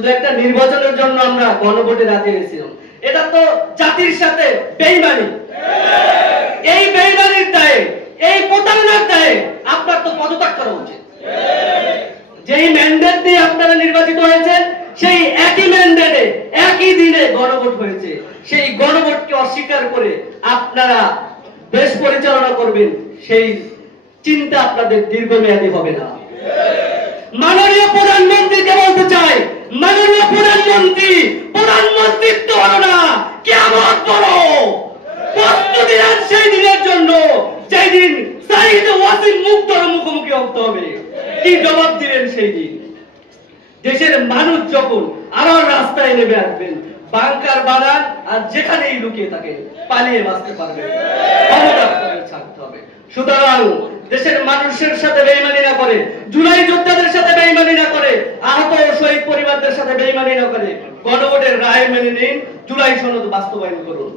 শুধু একটা নির্বাচনের জন্য আমরা গণভোটে রাজি হয়েছিলাম। এটা তো জাতির সাথে বেইমানি। এই বেইমানির দায়ে, এই প্রতারণার দায়ে আপনার তো পদত্যাগ করা উচিত। যেই ম্যান্ডেট দিয়ে আপনারা নির্বাচিত হয়েছেন, সেই একই ম্যান্ডেটে একই দিনে গণভোট হয়েছে। সেই গণভোটকে অস্বীকার করে আপনারা দেশ পরিচালনা করবেন, সেই চিন্তা আপনাদের দীর্ঘমেয়াদী হবে না। মাননীয় প্রধানমন্ত্রীকে বলতে চাই, মাননীয় প্রধানমন্ত্রী, প্রধানমন্ত্রিত্ব হলো না, কিয়ামত বড়। প্রস্তুতি নেন সেই দিনের জন্য, যেই দিন সাইদ ওয়াসিম মুগ্ধর মুখোমুখি হতে হবে। কি জবাব দিবেন সেই দিন? দেশের মানুষ যখন আবার রাস্তায় নেমে আসবেন, বাংকার বানান আর যেখানেই লুকিয়ে থাকে পালিয়ে বাঁচতে পারবেন। ক্ষমতা আপনাদের ছাড়তে হবে। সুতরাং দেশের মানুষের সাথে বেইমানি না করে, জুলাই যোদ্ধাদের সাথে বেইমানি না করে, আহত শহীদ পরিবারদের সাথে বেইমানি না করে গণভোটের রায় মেনে নিন, জুলাই সনদ বাস্তবায়ন করুন।